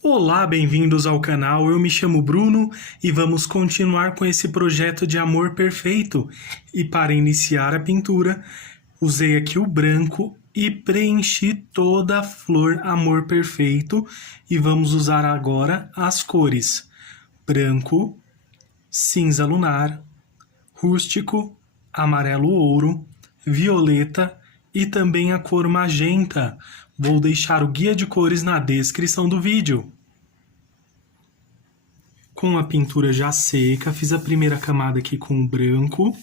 Olá, bem-vindos ao canal. Eu me chamo Bruno e vamos continuar com esse projeto de amor perfeito. E para iniciar a pintura, usei aqui o branco e preenchi toda a flor amor perfeito. E vamos usar agora as cores branco, cinza lunar, rústico, amarelo ouro, violeta e também a cor magenta. Vou deixar o guia de cores na descrição do vídeo. Com a pintura já seca, fiz a primeira camada aqui com o branco.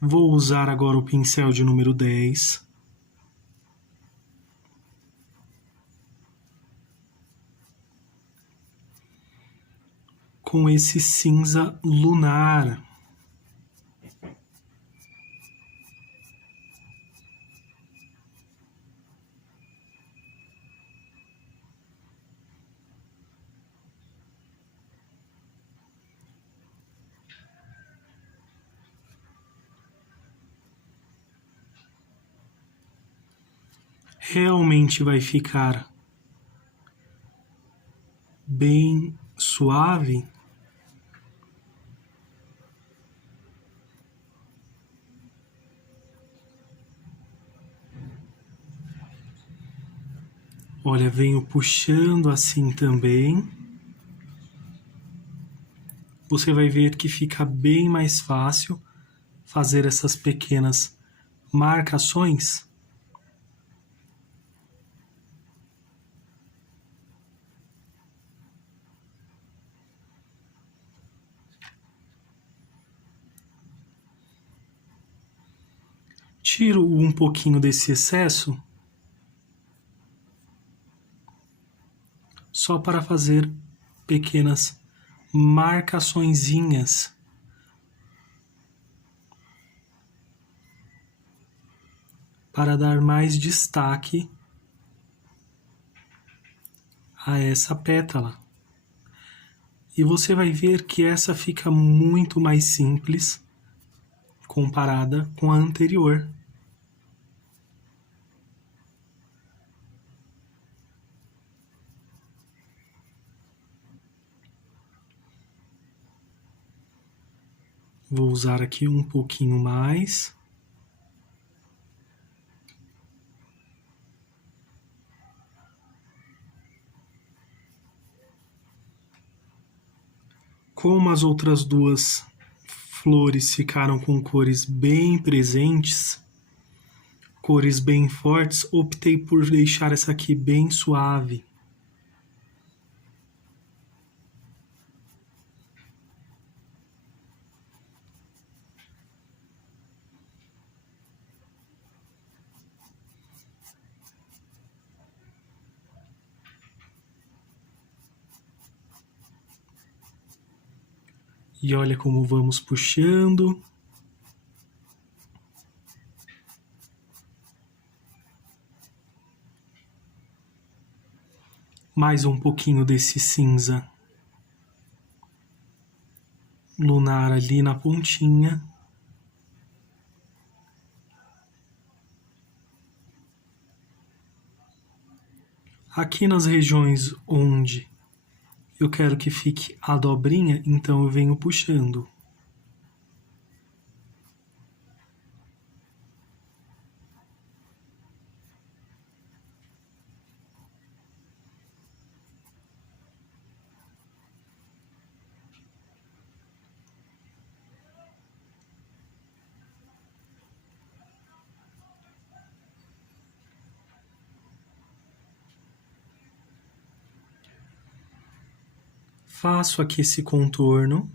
Vou usar agora o pincel de número 10. Com esse cinza lunar. Realmente vai ficar bem suave. Olha, venho puxando assim também. Você vai ver que fica bem mais fácil fazer essas pequenas marcações. Tiro um pouquinho desse excesso só para fazer pequenas marcaçõezinhas. Para dar mais destaque a essa pétala. E você vai ver que essa fica muito mais simples comparada com a anterior. Vou usar aqui um pouquinho mais. Como as outras duas flores ficaram com cores bem presentes, cores bem fortes, optei por deixar essa aqui bem suave. E olha como vamos puxando. Mais um pouquinho desse cinza lunar ali na pontinha. Aqui nas regiões onde eu quero que fique a dobrinha, então eu venho puxando. Faço aqui esse contorno.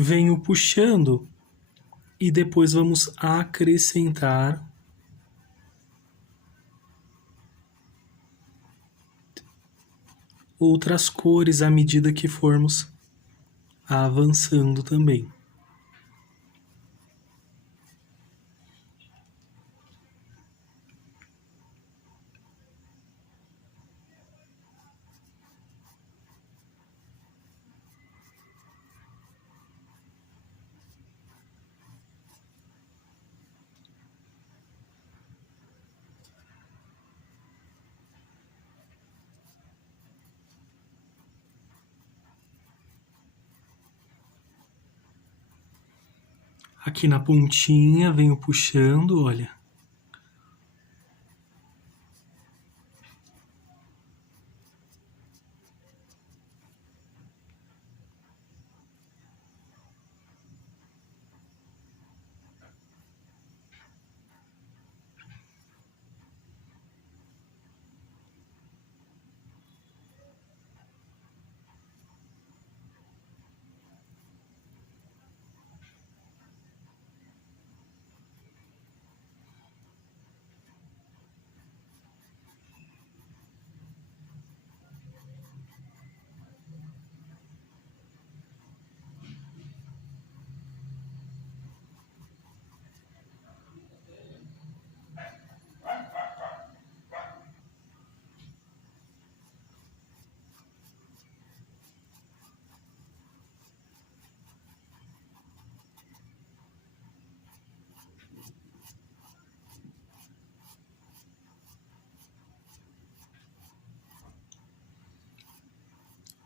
venho puxando e depois vamos acrescentar outras cores à medida que formos avançando também. Aqui na pontinha, venho puxando, olha.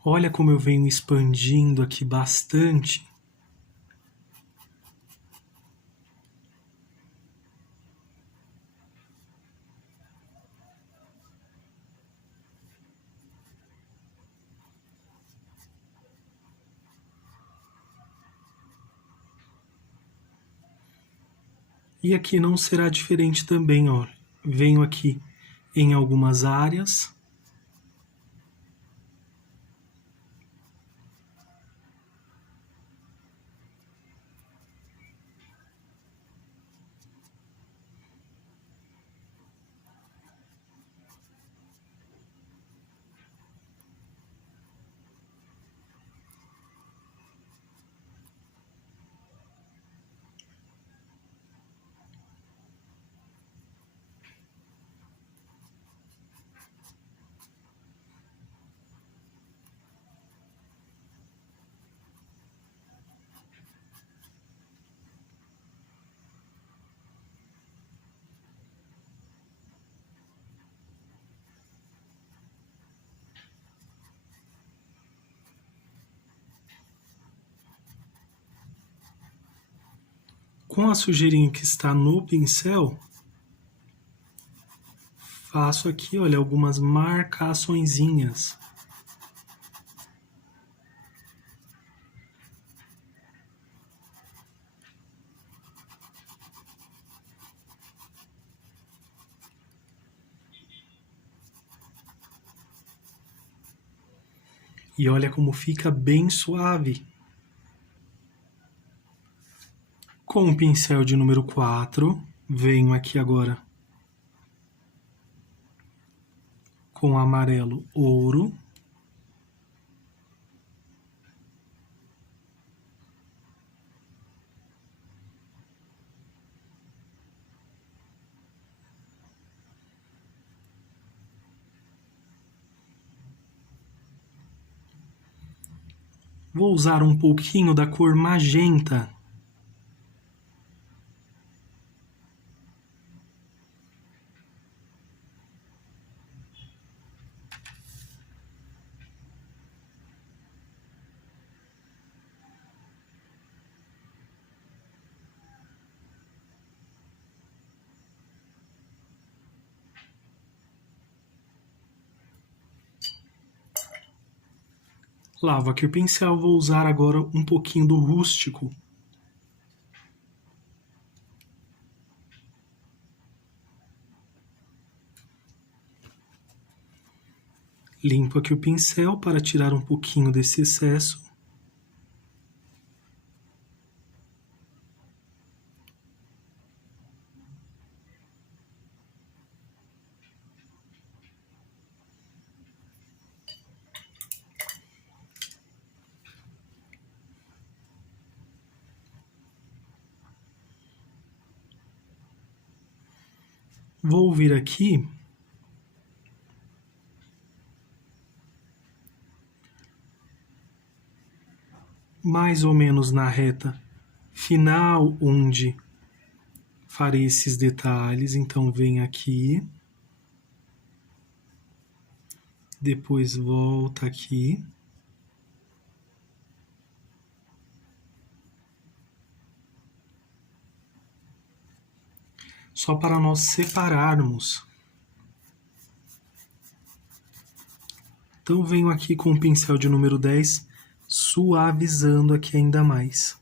Olha como eu venho expandindo aqui bastante. E aqui não será diferente também, ó. Venho aqui em algumas áreas. Com a sujeirinha que está no pincel, faço aqui, olha, algumas marcaçõezinhas. E olha como fica bem suave. Com o pincel de número 4, venho aqui agora com amarelo ouro. Vou usar um pouquinho da cor magenta. Lavo aqui o pincel, vou usar agora um pouquinho do rústico. Limpo aqui o pincel para tirar um pouquinho desse excesso. Vou vir aqui mais ou menos na reta final, onde farei esses detalhes. Então, venho aqui, depois volta aqui. Só para nós separarmos. Então, venho aqui com o pincel de número 10, suavizando aqui ainda mais.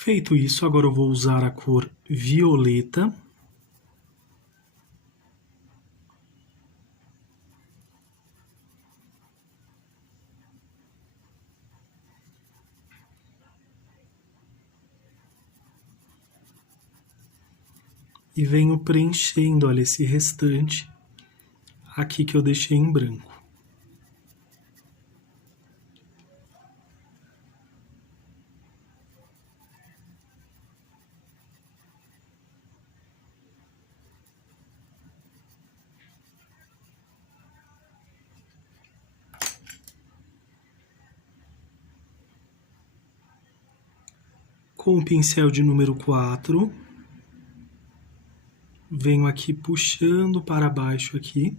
Feito isso, agora eu vou usar a cor violeta. E venho preenchendo, olha, esse restante aqui que eu deixei em branco. Com o pincel de número 4, venho aqui puxando para baixo aqui.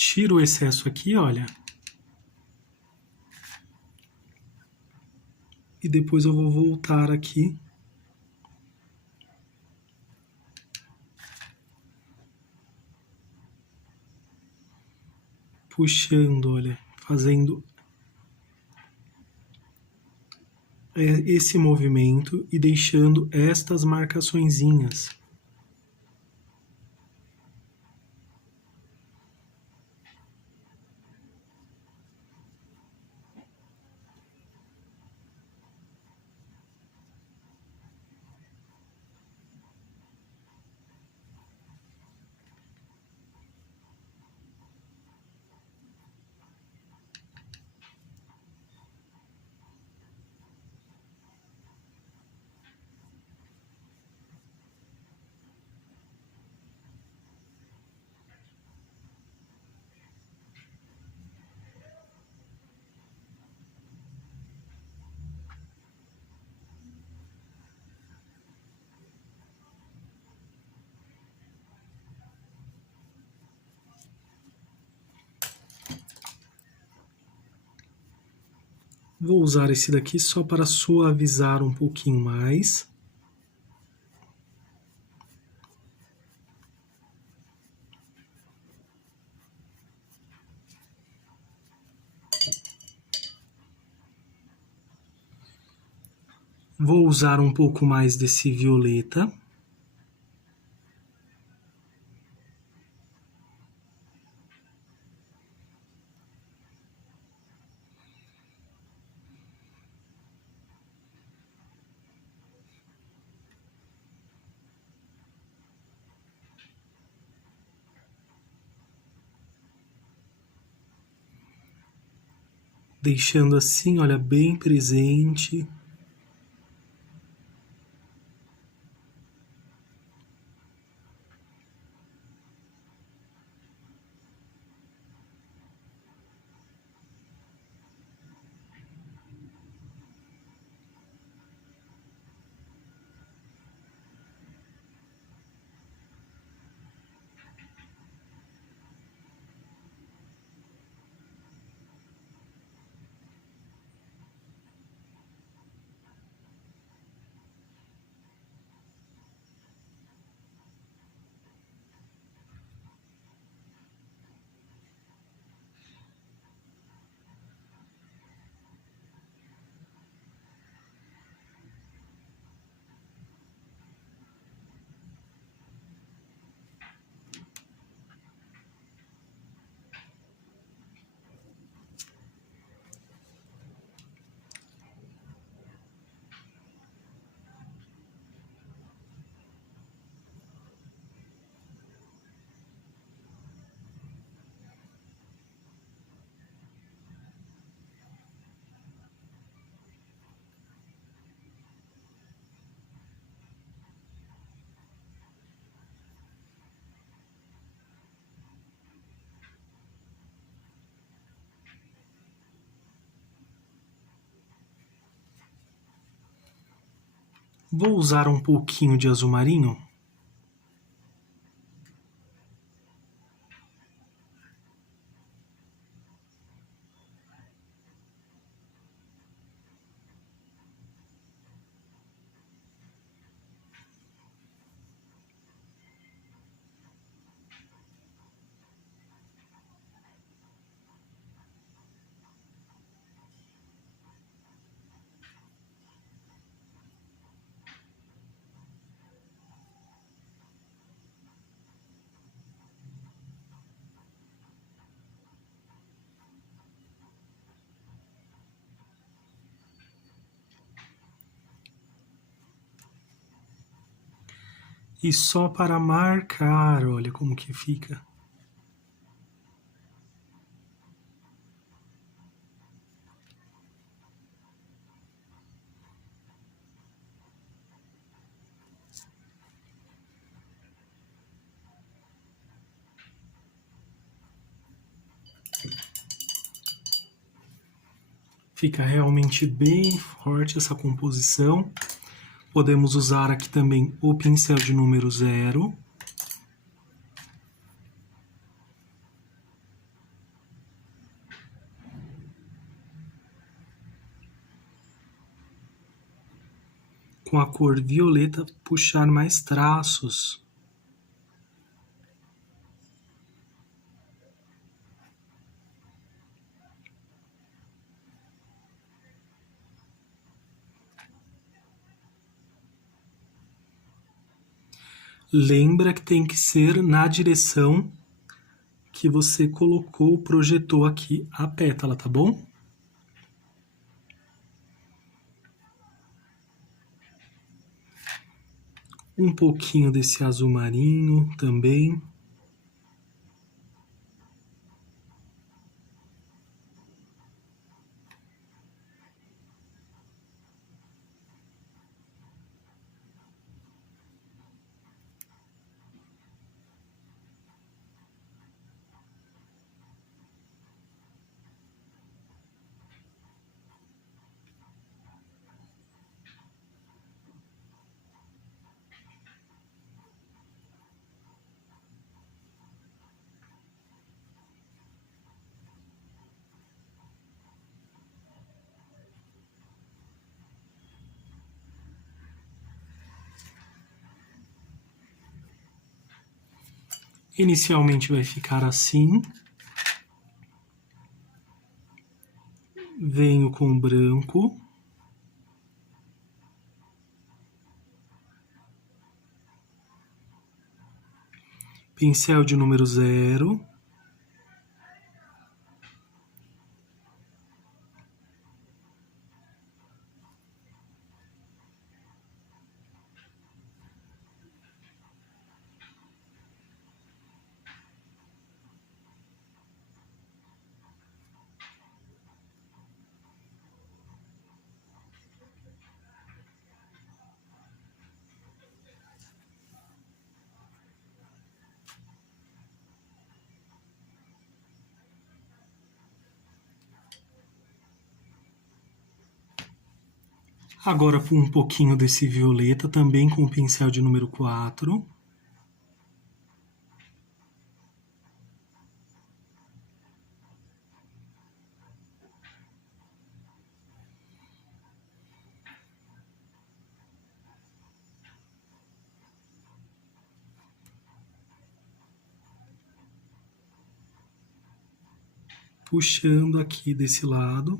Tiro o excesso aqui, olha. E depois eu vou voltar aqui. Puxando, olha, fazendo esse movimento e deixando estas marcaçõezinhas. Vou usar esse daqui só para suavizar um pouquinho mais. Vou usar um pouco mais desse violeta. Deixando assim, olha, bem presente. Vou usar um pouquinho de azul marinho. E só para marcar, olha como que fica. Fica realmente bem forte essa composição. Podemos usar aqui também o pincel de número 0. Com a cor violeta, puxar mais traços. Lembra que tem que ser na direção que você colocou, projetou aqui a pétala, tá bom? Um pouquinho desse azul marinho também. Inicialmente vai ficar assim. Venho com branco. Pincel de número 0. Agora um pouquinho desse violeta, também com o pincel de número 4. Puxando aqui desse lado.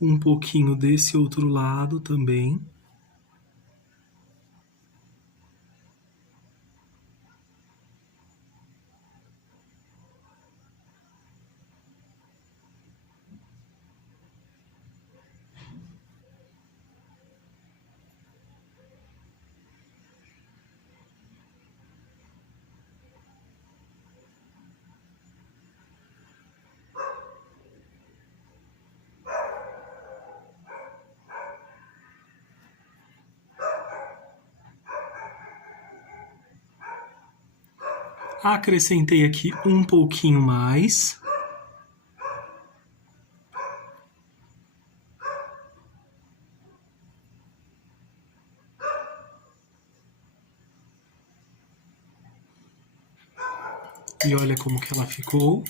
Um pouquinho desse outro lado também. Acrescentei aqui um pouquinho mais. E olha como que ela ficou.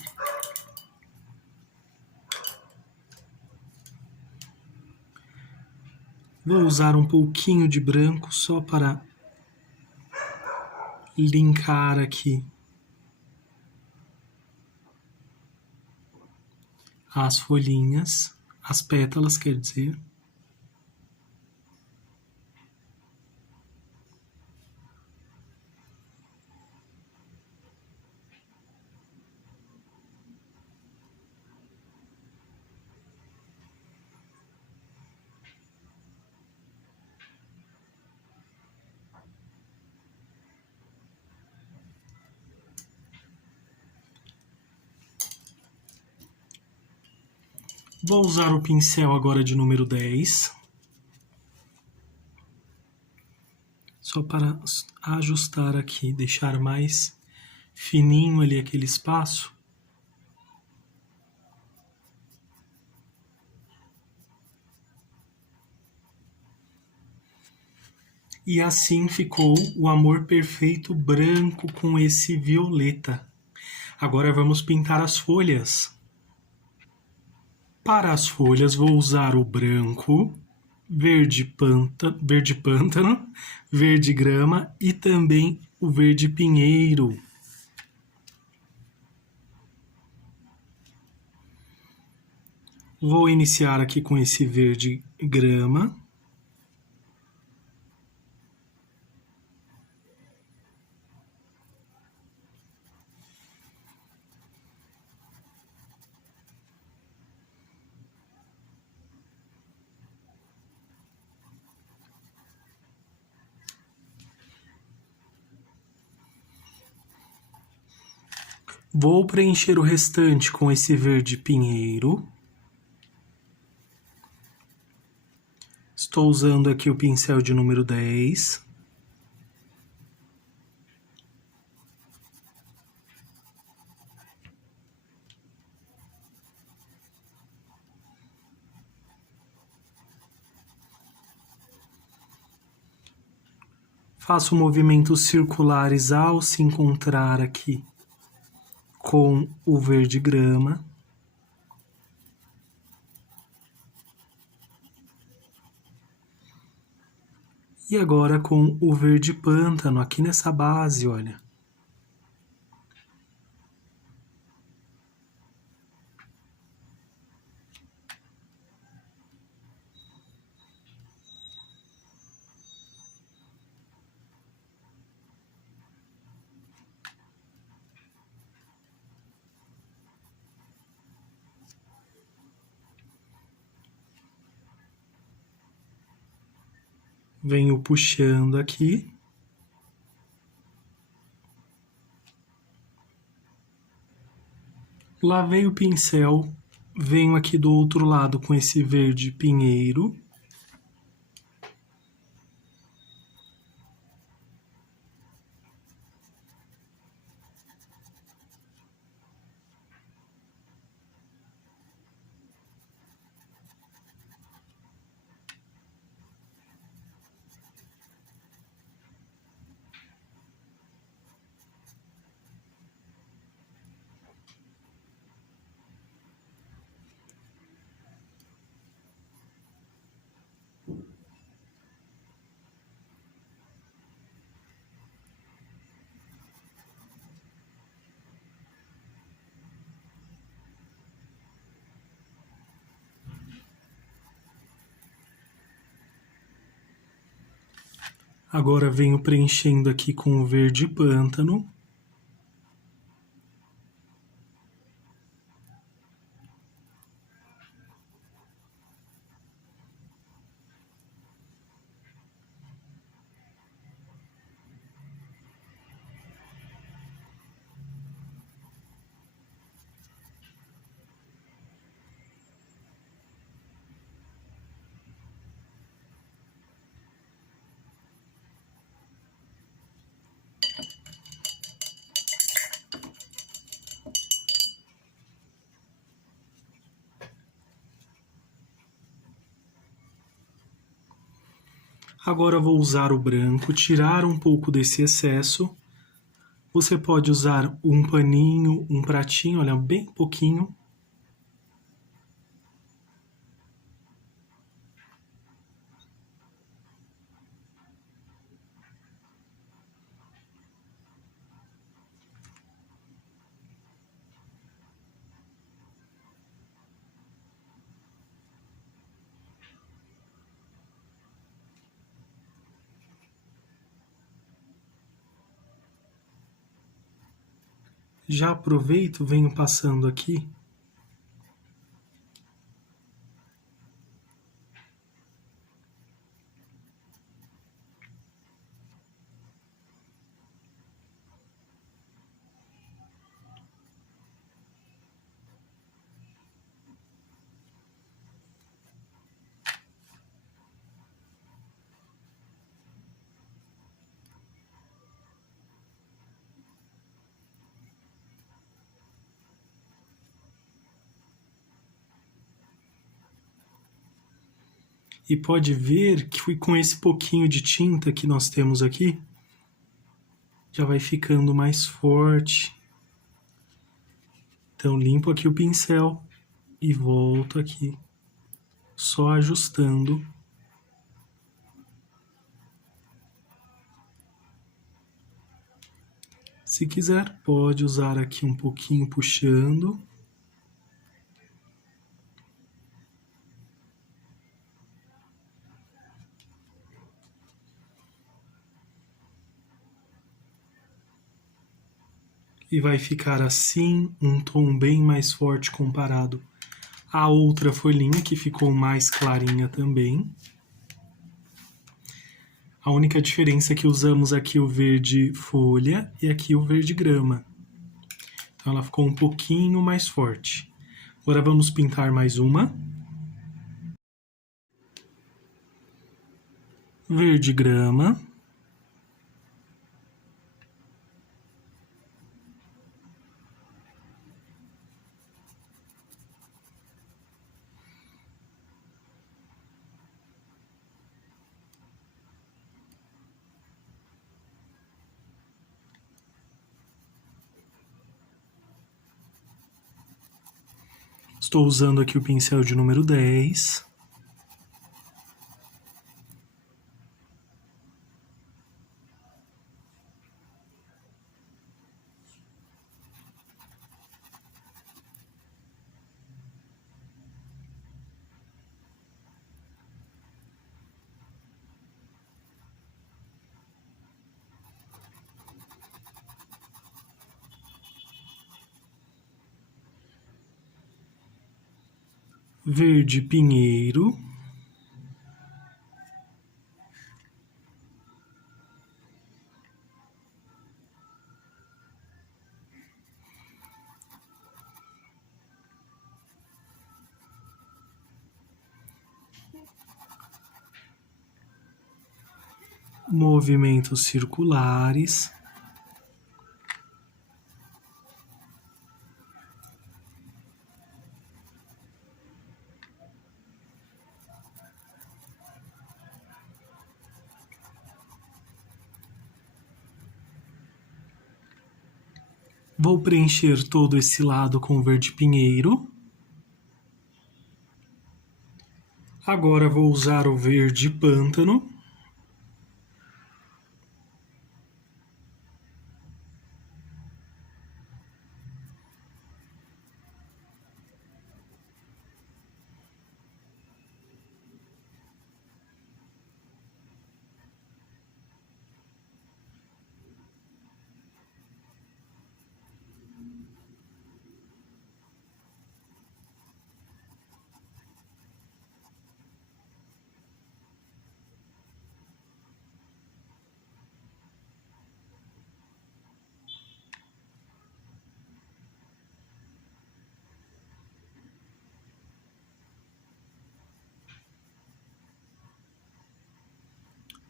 Vou usar um pouquinho de branco só para linkar aqui as folhinhas, as pétalas, quer dizer. Vou usar o pincel agora de número 10. Só para ajustar aqui, deixar mais fininho ali aquele espaço. E assim ficou o amor perfeito branco com esse violeta. Agora vamos pintar as folhas. Para as folhas vou usar o branco, verde pântano, verde grama e também o verde pinheiro. Vou iniciar aqui com esse verde grama. Vou preencher o restante com esse verde pinheiro. Estou usando aqui o pincel de número 10. Faço movimentos circulares ao se encontrar aqui com o verde grama. E agora com o verde pântano aqui nessa base, olha. Venho puxando aqui. Lavei o pincel, venho aqui do outro lado com esse verde pinheiro. Agora venho preenchendo aqui com o verde pântano. Agora vou usar o branco, tirar um pouco desse excesso. Você pode usar um paninho, um pratinho, olha, bem pouquinho. Já aproveito, venho passando aqui. E pode ver que com esse pouquinho de tinta que nós temos aqui, já vai ficando mais forte. Então limpo aqui o pincel e volto aqui, só ajustando. Se quiser, pode usar aqui um pouquinho puxando. E vai ficar assim, um tom bem mais forte comparado à outra folhinha, que ficou mais clarinha também. A única diferença é que usamos aqui o verde folha e aqui o verde grama. Então ela ficou um pouquinho mais forte. Agora vamos pintar mais uma. Verde grama. Estou usando aqui o pincel de número 10. Verde pinheiro. Movimentos circulares. Vou preencher todo esse lado com verde pinheiro. Agora vou usar o verde pântano.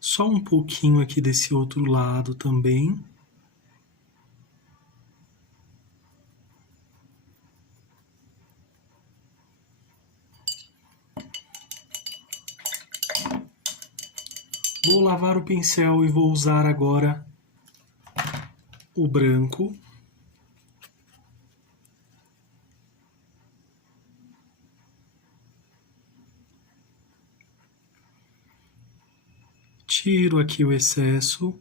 Só um pouquinho aqui desse outro lado também. Vou lavar o pincel e vou usar agora o branco. Tiro aqui o excesso.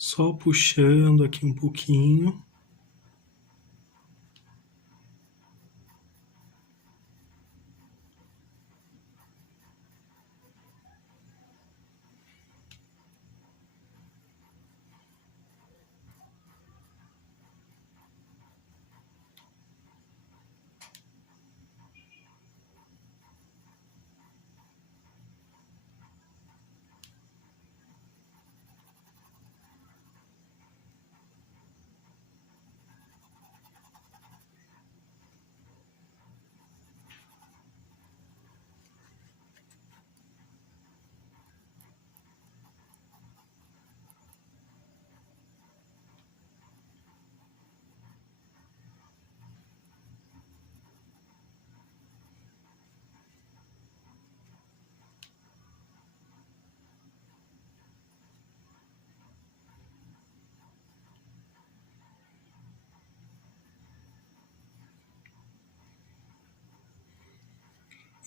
Só puxando aqui um pouquinho.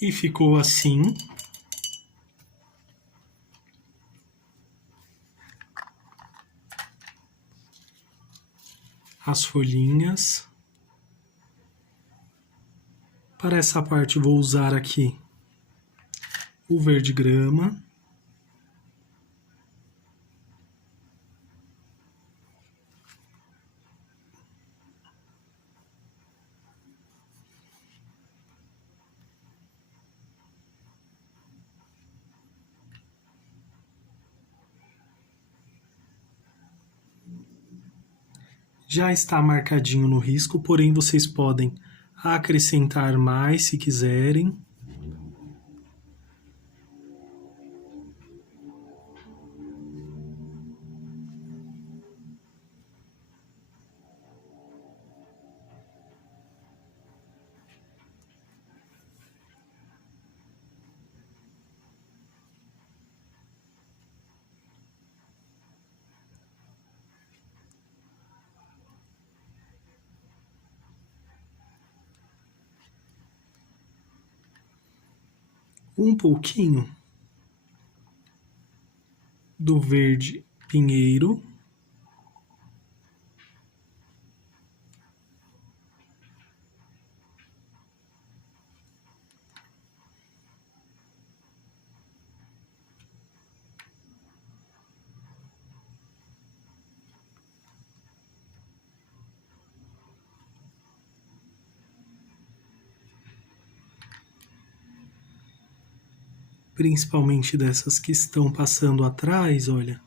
E ficou assim. As folhinhas. Para essa parte vou usar aqui o verde grama. Já está marcadinho no risco, porém vocês podem acrescentar mais se quiserem. Um pouquinho do verde pinheiro. Principalmente dessas que estão passando atrás, olha.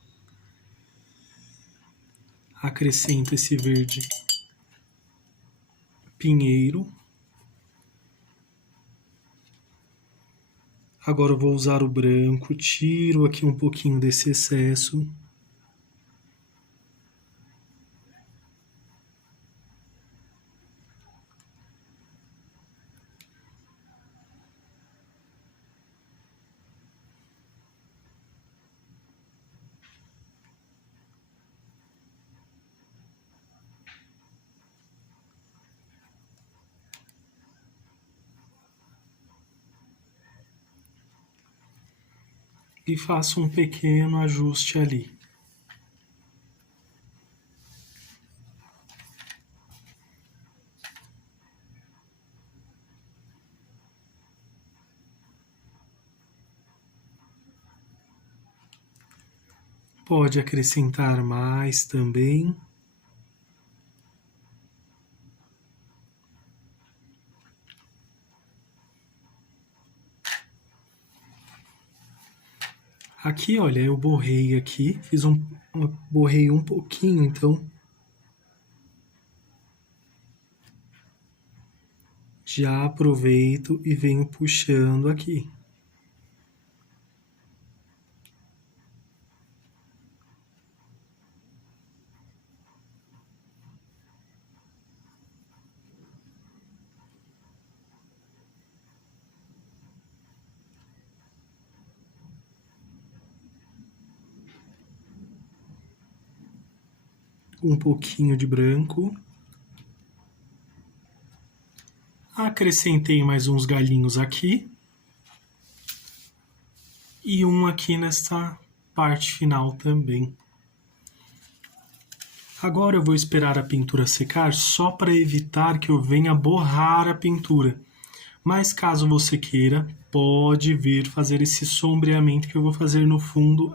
Acrescento esse verde pinheiro. Agora eu vou usar o branco, tiro aqui um pouquinho desse excesso. E faço um pequeno ajuste ali. Pode acrescentar mais também. Aqui, olha, eu borrei aqui, borrei um pouquinho, então já aproveito e venho puxando aqui. Um pouquinho de branco. Acrescentei mais uns galinhos aqui. E um aqui nessa parte final também. Agora eu vou esperar a pintura secar só para evitar que eu venha borrar a pintura. Mas caso você queira, pode vir fazer esse sombreamento que eu vou fazer no fundo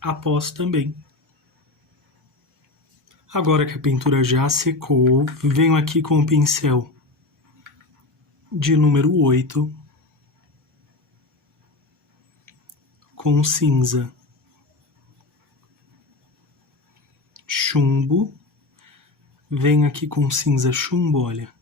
após também. Agora que a pintura já secou, venho aqui com o pincel de número 8 com cinza, chumbo. Venho aqui com cinza chumbo, olha.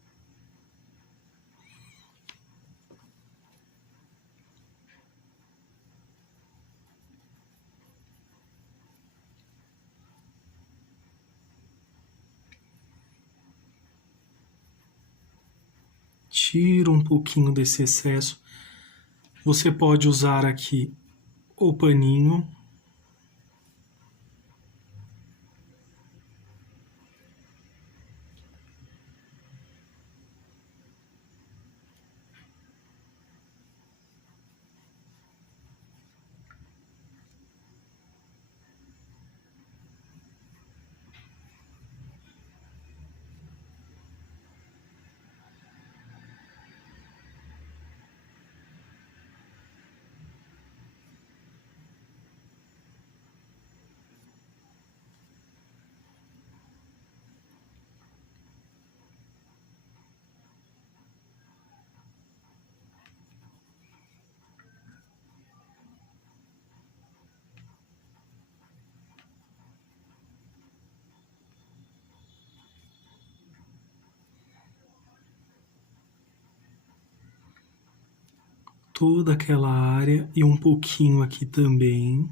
Tiro um pouquinho desse excesso. Você pode usar aqui o paninho. Toda aquela área e um pouquinho aqui também.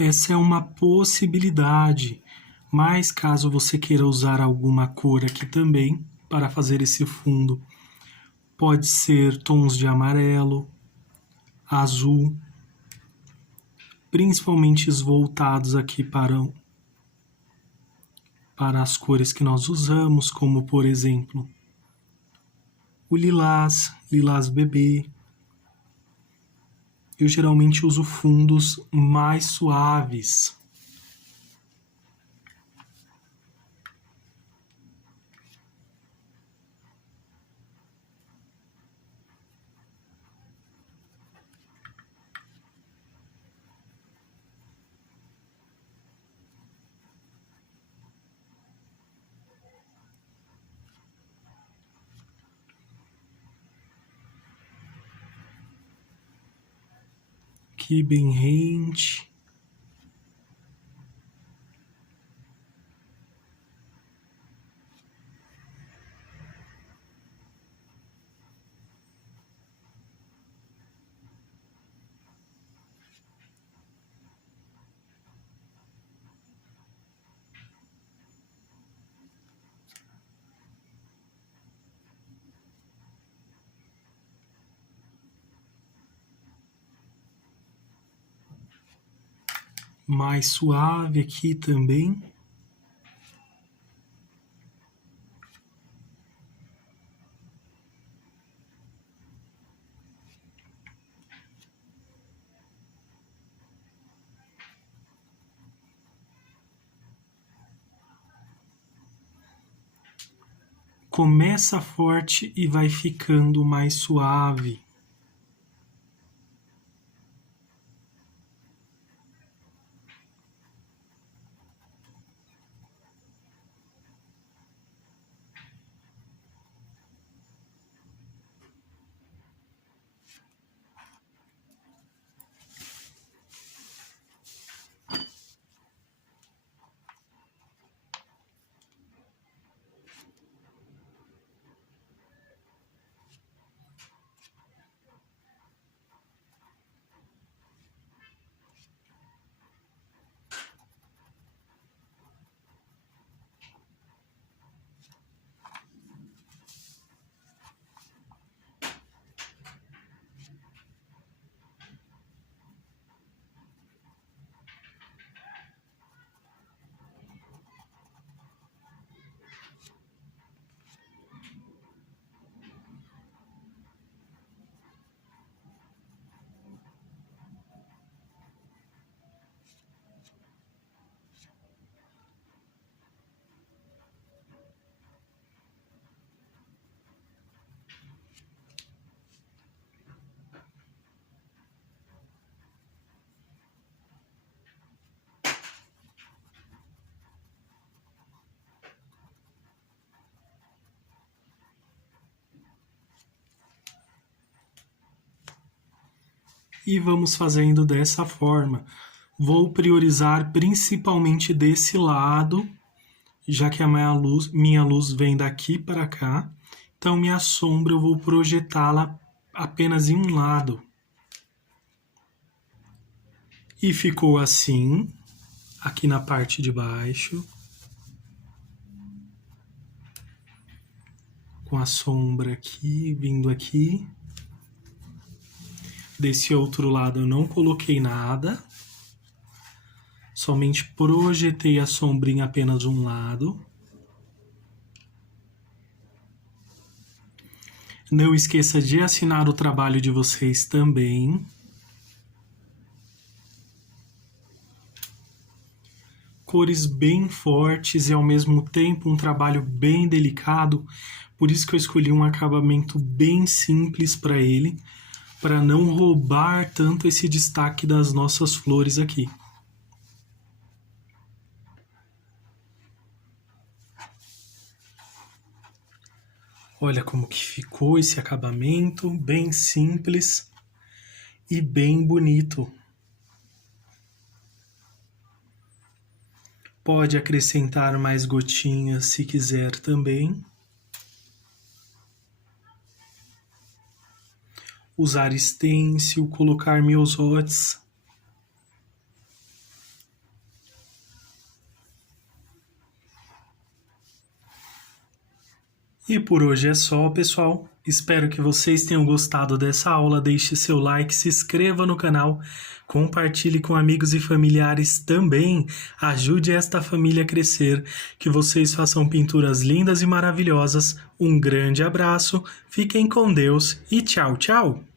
Essa é uma possibilidade, mas caso você queira usar alguma cor aqui também para fazer esse fundo, pode ser tons de amarelo, azul, principalmente voltados aqui para as cores que nós usamos, como por exemplo o lilás, lilás bebê. Eu geralmente uso fundos mais suaves. Aqui bem rente. Mais suave aqui também. começa forte e vai ficando mais suave. E vamos fazendo dessa forma. Vou priorizar principalmente desse lado, já que a minha luz vem daqui para cá. Então, minha sombra eu vou projetá-la apenas em um lado. E ficou assim, aqui na parte de baixo. Com a sombra aqui, vindo aqui. Desse outro lado eu não coloquei nada. Somente projetei a sombra em apenas um lado. Não esqueça de assinar o trabalho de vocês também. Cores bem fortes e ao mesmo tempo um trabalho bem delicado. Por isso que eu escolhi um acabamento bem simples para ele, para não roubar tanto esse destaque das nossas flores aqui. Olha como que ficou esse acabamento, bem simples e bem bonito. Pode acrescentar mais gotinhas se quiser também. Usar stencil, colocar miosotes. E por hoje é só, pessoal. Espero que vocês tenham gostado dessa aula. Deixe seu like, se inscreva no canal, compartilhe com amigos e familiares também. Ajude esta família a crescer. Que vocês façam pinturas lindas e maravilhosas. Um grande abraço, fiquem com Deus e tchau, tchau!